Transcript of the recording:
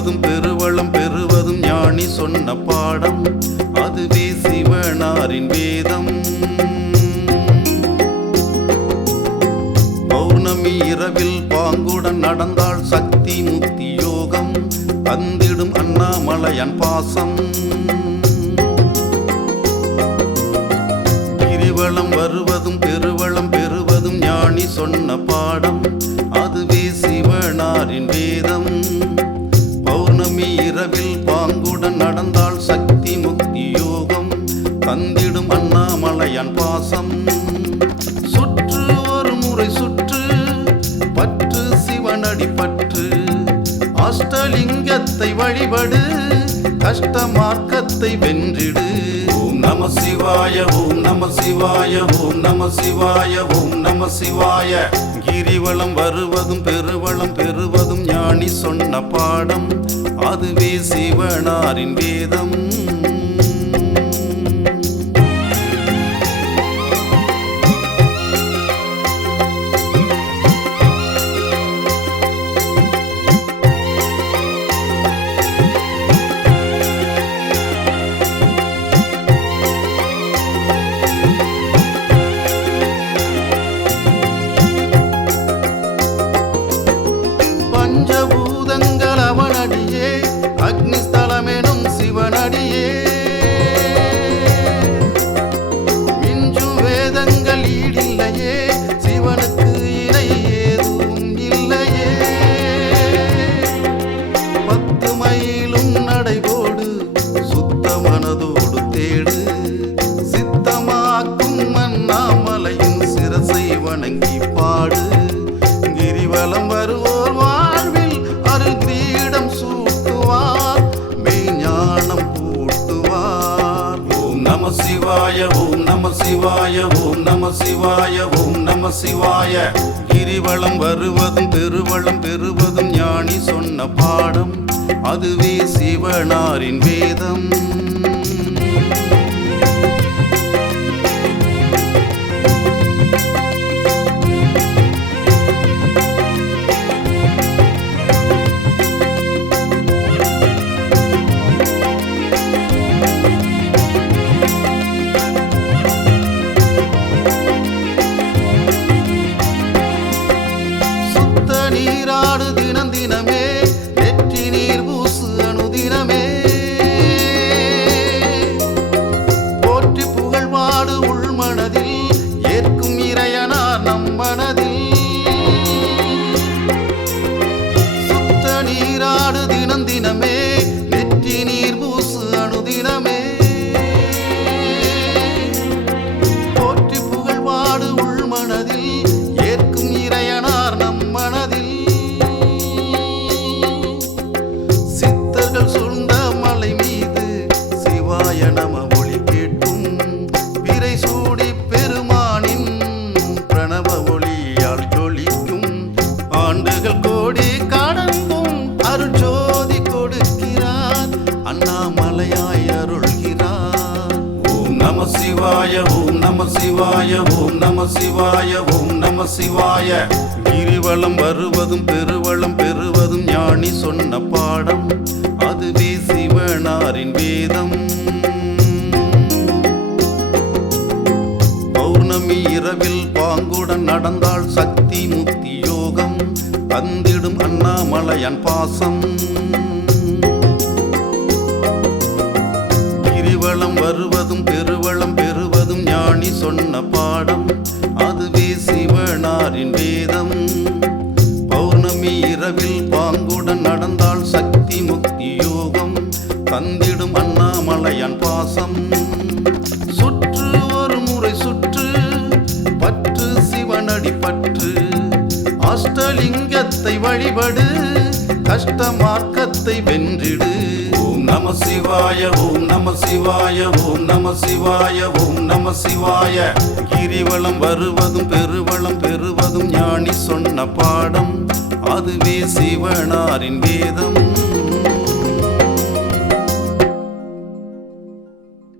வருவதும் பெருவளம் பெறுவதும் ஞானி சொன்ன பாடம், அதுவே சிவனாரின் வேதம். பௌர்ணமி இரவில் பாங்குடன் நடந்தால் சக்தி முக்தி யோகம், தந்திடும் அண்ணாமலையான் பாசம். கிரிவலம் வருவதும் பெருவளம் பெறுவதும் ஞானி சொன்ன பாடம், அதுவே சிவனாரின் வேதம். பௌர்ணமி இரவில் பாங்குடன் நடந்தால் சக்தி முக்தி யோகம், தந்திடும் அண்ணாமலையான் பாசம். சுற்று ஒரு முறை சுற்று, பற்று சிவனடி பற்று, அஷ்டலிங்கத்தை வழிபடு, கஷ்ட மார்க்கத்தை வென்றிடு. ஓம் நம சிவாய, ஓம் நம சிவாய, ஓம் நம சிவாய, ஓம் நம சிவாய. கிரிவலம் வருவதும் பெருவளம் பெறுவதும் ஞானி சொன்ன பாடம், அதுவே சிவனாரின் வேதம். பஞ்சபூதங்கள் அவனடியே, அக்னிஸ்தலமெனும் சிவனடியே, மிஞ்சும் வேதங்கள் ஈடில்லையே, சிவனுக்கு இணை ஏதும் இல்லையே. 10 மைலும் நடைபோடு, சுத்த மனதோடு தேடு, சித்தமாக்கும் அண்ணாமலையின் சிரசை வணங்கி பாடு. கிரிவலம் வருவோர் வாழ்வில் அருள் கிரீடம் சூட்டுவார், மெய்ஞானம் பூட்டுவார். ஓம் நம சிவாய, ஓம் நம சிவாய, ஓம் நம சிவாய, ஓம் நம சிவாய. கிரிவலம் வருவதும் பெருவளம் பெறுவதும் ஞானி சொன்ன பாடம், அதுவே சிவனாரின் வேதம். நீராடு தினம் தினமே, நெற்றி நீர் பூசு அனுதினமே, போற்றி புகழ் பாடு உள்மனதில், ஏற்கும் இறையனார் நம் மனதில். சுத்த நீராடு தினம் தினமே, நெற்றி நீர் பூசு அனுதினமே, போற்றி புகழ் பாடு உள்மனதில், ஏற்கும் இறையனார் நம் மனதில். சித்தர்கள் சூழ்ந்த மலை மீது சிவாய நம ஒளி கேட்டும், பிறை சூடி பெருமானின் பிரணவ ஒளியால் ஜொலிக்கும். ஆண்டுகள் கோடி கடந்தும் அருஜோதி கொடுக்கிறார், அண்ணாமலையாய் அருள்கிறார். ஓம் நம சிவாய, ஓம் நம சிவாய, ஓம் நம சிவாய, ஓம் நம சிவாய. கிரிவலம் வருவதும் பெருவளம் பெறுவதும் ஞானி சொன்ன பாடம், அதுவே சிவனாரின் வேதம். பௌர்ணமி இரவில் பாங்குடன் நடந்தால் சக்தி முக்தி யோகம், தந்திடும் அண்ணாமலையான் பாசம். கிரிவலம் வருவதும் பெருவளம் பெறுவதும் ஞானி சொன்ன பாடம், அதுவே சிவனாரின் வேதம். பௌர்ணமி இரவில் பாங்குடன் நடந்தால் சக்தி முக்தி யோகம், தந்திடும் அண்ணாமலையான் பாசம். சுற்று ஒரு முறை சுற்று, பற்று சிவனடி பற்று, அஷ்டலிங்கத்தை வழிபடு, கஷ்ட மார்க்கத்தை வென்றிடு. ஓம் நம சிவாய, ஓம் நம சிவாய, ஓம் நம சிவாய, ஓம் நம சிவாய. கிரிவலம் வருவதும் பெருவளம் பெறுவதும் ஞானி சொன்ன பாடம், அதுவே சிவனாரின் வேதம்.